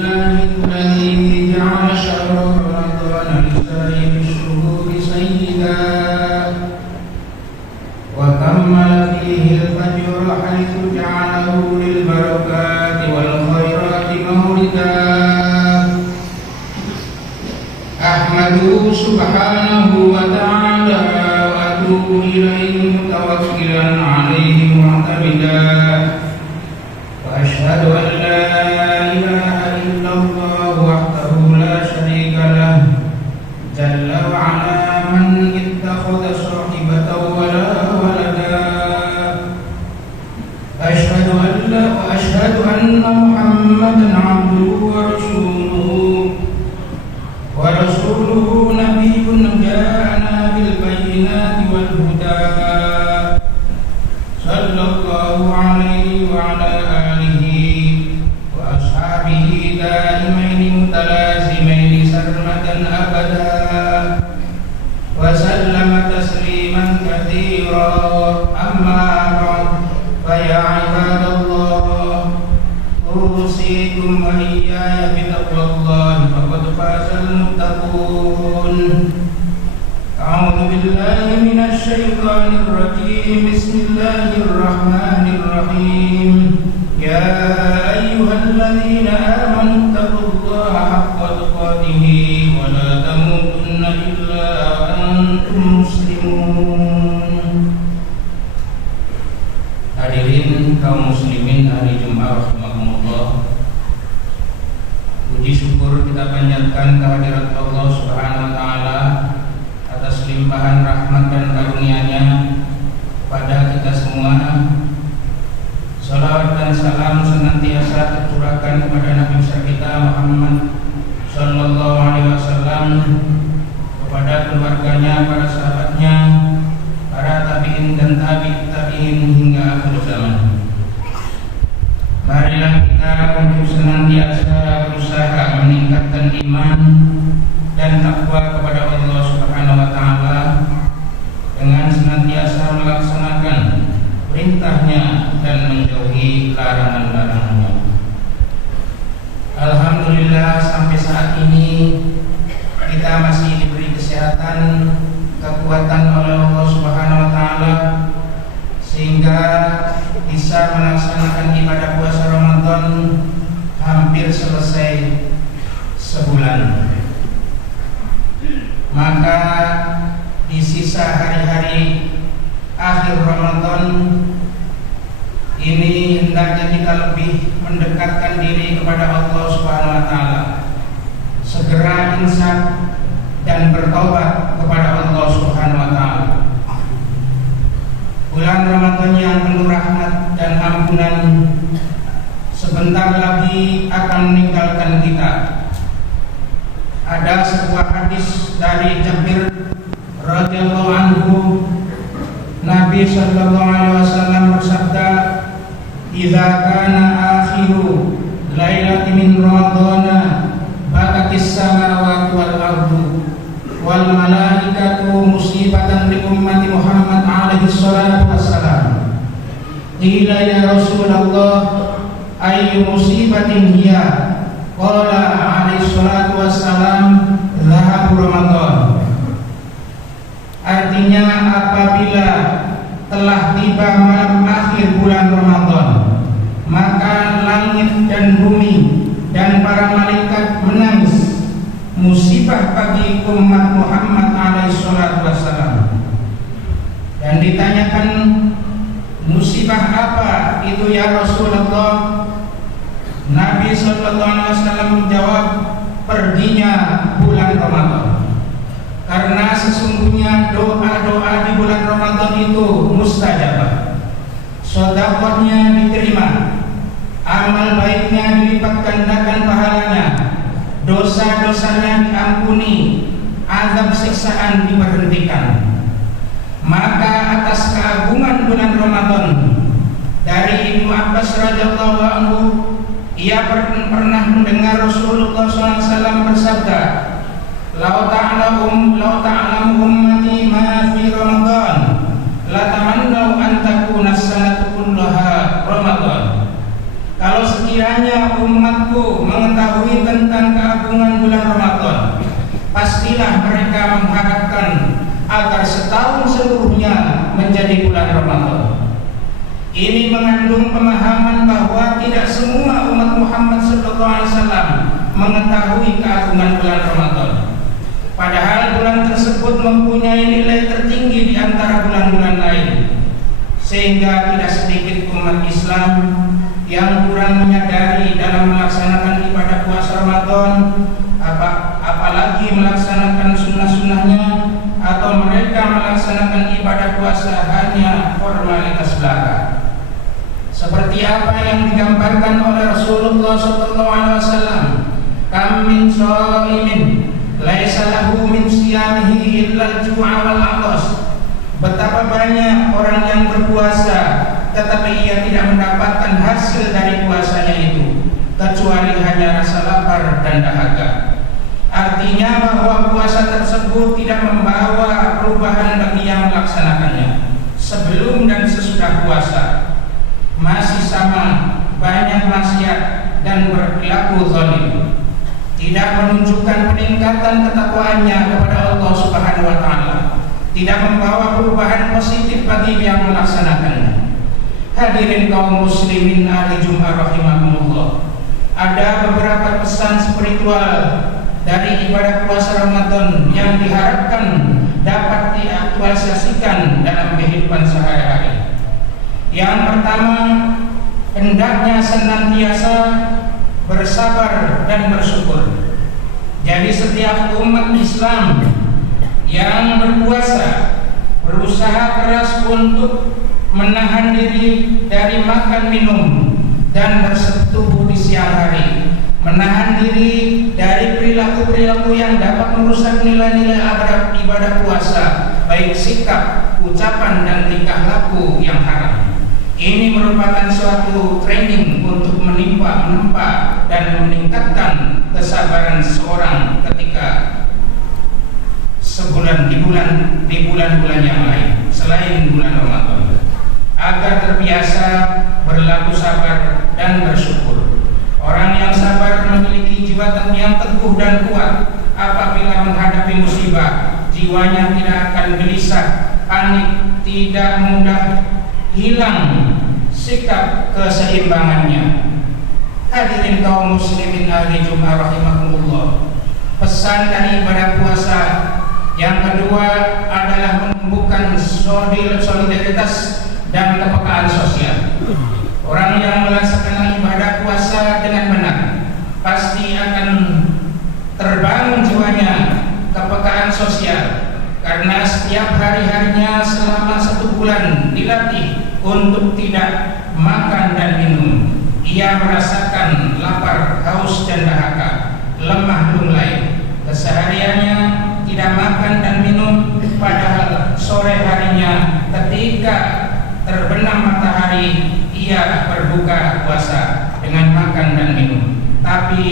لله الذي جعل شهر رمضان لسائر الشهور سيدا وكمل فيه الفجر حيث جعله للبركات والخيرات موردا أحمده سبحانه وتعالى وأتوب إليه متوكلا عليه معتمدا وأشهد أن لا إله إلا الله وحده لا شريك له جل وعلا من اتخذ صاحبة ولا ولدا وأشهد أن محمدا عبده ورسوله نبي جاءنا بالبينات والهدى صلى الله عليه وعلى آله وأصحابه دائمين متلازمين سرمدا أبدا وسلم تسليما كثيرا أما بعد فيا عباد الله أوصيكم وإياي بتقوى الله فقد فاز المتقون أعوذ بالله من الشيطان الرجيم بسم الله الرحمن الرحيم يا أيها الذين آمنوا اتقوا الله حق تقاته ولا تموتن إلا وأنتم مسلمون. Hadirin kaum muslimin hari Jumat rahimakumullah. Puji syukur kita panjatkan kehadirat Allah Subhanahu wa taala atas limpahan rahmat dan karunia-Nya pada kita semua. Salawat dan salam senantiasa tercurahkan kepada Nabi besar kita Muhammad sallallahu alaihi wasallam, kepada keluarganya, para sahabatnya, para tabi'in dan tabi'in hingga akhir zaman. Marilah kita untuk senantiasa berusaha meningkatkan iman dan takwa kepada Allah Subhanahu wa taala dengan senantiasa melaksanakan perintahnya dan menjauhi larangan-larangannya. Alhamdulillah sampai saat ini kita masih diberi kesehatan, kekuatan oleh Allah Subhanahu wa taala sehingga bisa melaksanakan ibadah puasa Ramadan hampir selesai sebulan. Maka di sisa hari-hari akhir Ramadan ini hendaknya kita lebih mendekatkan diri kepada Allah Subhanahu wa taala, segera insaf dan bertobat kepada Allah Subhanahu wa taala. Bulan Ramadan yang penuh rahmat dan ampunan sebentar lagi akan meninggalkan kita. Ada sebuah hadis dari Jabir radhiyallahu anhu, Nabi sallallahu alaihi wasallam bersabda, "Idza kana akhiru lailatin min ramadhana bakatis samawati wal ardu wal malaikatu musibatan li ummati Muhammad alaihi salatu wassalam." Qila ya Rasulullah ayyu musibatin hiya? Qala alaihi salatu wassalam dhahabu Ramadan. Artinya apabila telah tiba malam akhir bulan Ramadan, maka langit dan bumi dan para malaikat menangis musibah bagi umat Muhammad alaihi salatu wassalam. Dan ditanyakan, musibah apa itu ya Rasulullah? Nabi sallallahu alaihi wasallam menjawab, perginya bulan Ramadan. Karena sesungguhnya doa-doa di bulan Ramadan itu mustajabah, sedekahnya diterima, amal baiknya dilipat gandakan pahalanya, dosa-dosanya diampuni, azab siksaan diberhentikan. Maka atas keagungan bulan Ramadan, dari Ibnu Abbas radhiyallahu anhu, ia pernah mendengar Rasulullah SAW bersabda, "Lau ta'lamu ummati ma fi Ramadan, la tamannau an takuna as-sanatu kullaha Ramadan." Kalau sekiranya umatku mengetahui mengetahui tentang keagungan bulan Ramadan, pastilah mereka mengharapkan agar setahun seluruhnya menjadi bulan Ramadan. Ini mengandung pemahaman bahwa tidak semua umat Muhammad SAW mengetahui keagungan bulan Ramadan. Padahal bulan tersebut mempunyai nilai tertinggi di antara bulan-bulan lain, sehingga tidak sedikit umat Islam yang kurang menyadari dalam melaksanakan ibadah puasa Ramadan, apalagi melaksanakan sunnah-sunnahnya, atau mereka melaksanakan ibadah puasa hanya formalitas belaka. Seperti apa yang digambarkan oleh Rasulullah SAW, kam min shaimin laisa lahu min siyamihi illa al-ju'a wal 'atas. Betapa banyak orang yang berpuasa tetapi ia tidak mendapatkan hasil dari puasanya itu kecuali hanya rasa lapar dan dahaga. Artinya bahwa puasa tersebut tidak membawa perubahan bagi yang melaksanakannya. Sebelum dan sesudah puasa masih sama banyak maksiat dan berperilaku zalim, tidak menunjukkan peningkatan ketakwaannya kepada Allah Subhanahu wa taala, tidak membawa perubahan positif bagi yang melaksanakannya. Hadirin kaum muslimin ahli Jumat rahimakumullah, ada beberapa pesan spiritual dari ibadah puasa Ramadan yang diharapkan dapat diaktualisasikan dalam kehidupan sehari-hari. Yang pertama, hendaknya senantiasa bersabar dan bersyukur. Jadi setiap umat Islam yang berpuasa berusaha keras untuk menahan diri dari makan minum dan bersetubuh di siang hari, menahan diri dari perilaku-perilaku yang dapat merusak nilai-nilai ibadah puasa, baik sikap, ucapan, dan tingkah laku yang haram. Ini merupakan suatu training untuk menempa dan meningkatkan kesabaran seorang ketika di bulan-bulan yang lain selain bulan Ramadan, agar terbiasa berlaku sabar dan bersyukur. Orang yang sabar memiliki jiwa yang teguh dan kuat. Apabila menghadapi musibah, jiwanya tidak akan gelisah, panik, tidak mudah hilang sikap keseimbangannya. Hadirin kaum muslimin ahli Jumat rahimakumullah, pesan dari ibadah puasa yang kedua adalah menumbuhkan solidaritas dan kepekaan sosial. Orang yang melaksanakan ibadah puasa dengan benar pasti akan terbangun jiwanya kepekaan sosial, karena setiap hari-harinya selama 1 bulan dilatih untuk tidak makan dan minum. Ia merasakan lapar, haus, dan dahaga, lemah lunglai. Kesehariannya tidak makan dan minum, padahal sore harinya ketika terbenam matahari ia berbuka puasa dengan makan dan minum. Tapi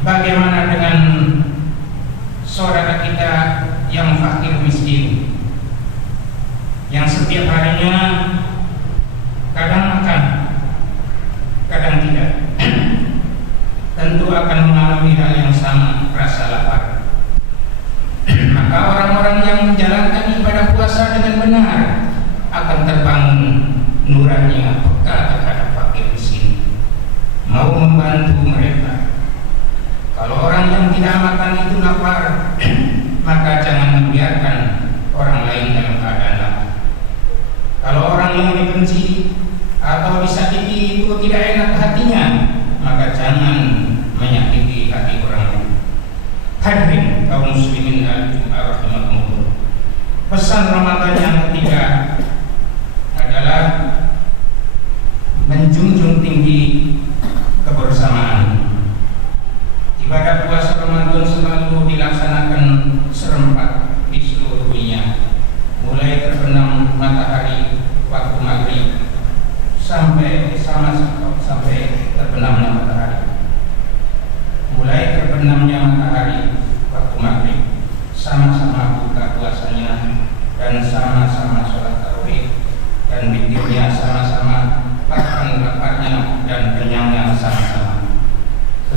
bagaimana dengan saudara kita yang fakir miskin, yang setiap harinya kadang makan, kadang tidak? Tentu akan mengalami hal yang sama, rasa lapar. Maka orang-orang yang menjalankan ibadah puasa dengan benar akan terbangun nurani peka terhadap fakir miskin, mau membantu mereka. Kalau orang yang tidak makan itu lapar, maka jangan membiarkan orang lain dalam keadaan lapar. Kalau orang yang dibenci atau disakiti itu tidak enak hatinya, maka jangan menyakiti hati orang lain. Hadirin kaum muslimin rahimakumullah, pesan Ramadan yang ketiga adalah menjunjung tinggi kebersamaan. Ibadah puasa Ramadan selalu dilaksanakan serempak di seluruh dunia, mulai terbenam matahari waktu maghrib sampai terbenamnya matahari. Mulai terbenamnya matahari waktu maghrib, sama-sama buka puasanya dan sama-sama sholat tarawih, dan witirnya sama-sama, bahkan laparnya dan kenyangnya sama-sama.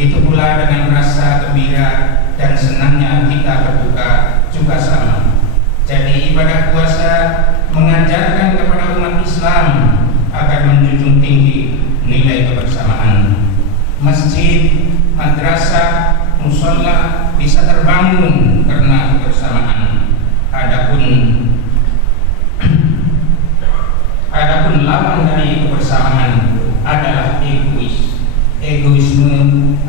Begitu pula dengan rasa gembira dan senangnya kita berbuka juga sama. Jadi ibadah puasa mengajarkan kepada umat Islam agar menjunjung tinggi nilai kebersamaan. Masjid, madrasah, mushola bisa terbangun karena kebersamaan. Adapun lawan dari kebersamaan adalah egoisme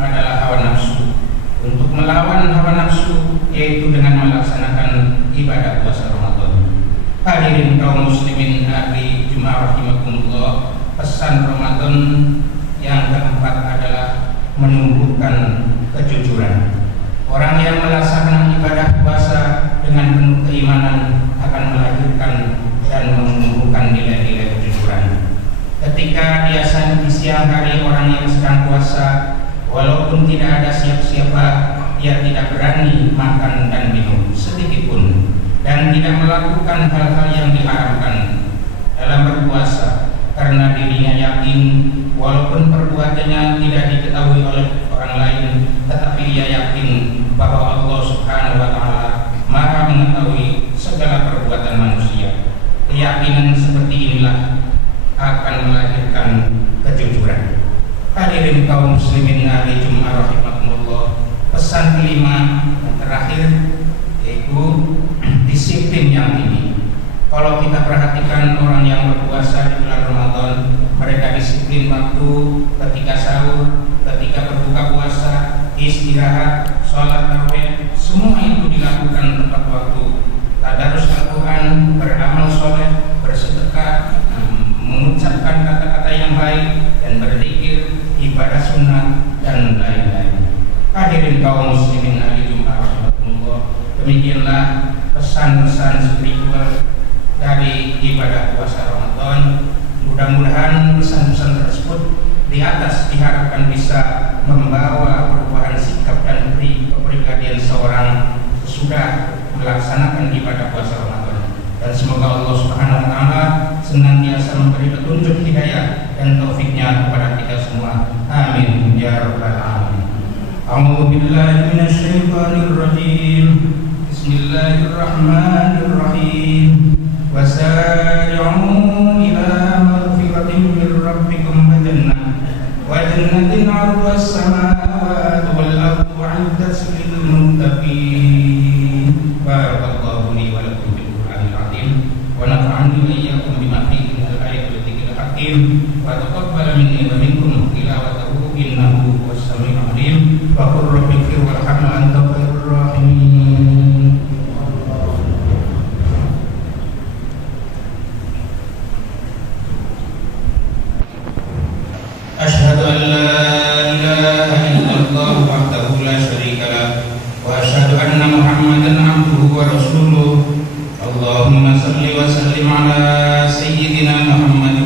adalah hawa nafsu. Untuk melawan hawa nafsu yaitu dengan melaksanakan ibadah puasa Ramadan. Hadirin kaum muslimin hari Jumat rahimakumullah, pesan Ramadan yang keempat adalah menumbuhkan kejujuran. Orang yang melaksanakan ibadah puasa dengan penuh keimanan akan melahirkan dan menumbuhkan nilai-nilai kejujuran. Ketika biasanya di siang hari orang yang sedang puasa, walaupun tidak ada siapa-siapa, dia tidak berani makan dan minum sedikit pun, dan tidak melakukan hal-hal yang diharamkan dalam berpuasa, karena dirinya yakin walaupun perbuatannya tidak diketahui oleh orang lain, tetapi dia yakin bahwa Allah Subhanahu wa Ta'ala Maha mengetahui segala perbuatan manusia. Keyakinan seperti inilah akan melahirkan kejujuran. Hadirin kaum muslimin hari Jumat rahimakumullah, pesan kelima yang terakhir yaitu disiplin yang tinggi. Kalau kita perhatikan orang yang berpuasa di bulan Ramadan, mereka disiplin waktu ketika sahur, ketika berbuka puasa, istirahat, sholat tarawih, semua itu dilakukan tepat waktu. Tadarus Al-Quran, beramal soleh, bersedekah, mengucapkan kata-kata yang baik, dan berzikir, ibadah sunnah, dan lain-lain. Hadirin kaum muslimin hari Jumat rahimakumullah, demikianlah pesan-pesan spiritual dari ibadah puasa Ramadan. Mudah-mudahan pesan-pesan tersebut di atas diharapkan bisa membawa perubahan sikap dan kepribadian seorang sesudah melaksanakan ibadah puasa Ramadan. Dan semoga Allah Subhanahu wa Ta'ala senantiasa memberi petunjuk hidayah dan taufiknya kepada kita semua. Amin ya rabbal alamin. A'udzu billahi minasyaitonir rajim. Bismillahirrahmanirrahim. Wasari'u ila maghfiratin min rabbikum wa jannatin 'arduha as-samawati wal ardu 'iddat lil muttaqin. Barakallahu li wa lakum bil Qur'anil 'azim wa nafa'ani wa iyyakum bima fihi minal ayati wa dzikril hakim wa taqabbal minni wa minkum tilawatahu innahu huwas samiul 'alim. Wa qur rabbi ighfir warham wa anta khairur rahimin. Asyhadu an la ilaha illallah wahdahu la syarika lah wa asyhadu anna Muhammadan abduhu wa rasuluh. Allahumma salli wa sallim ala sayyidina Muhammad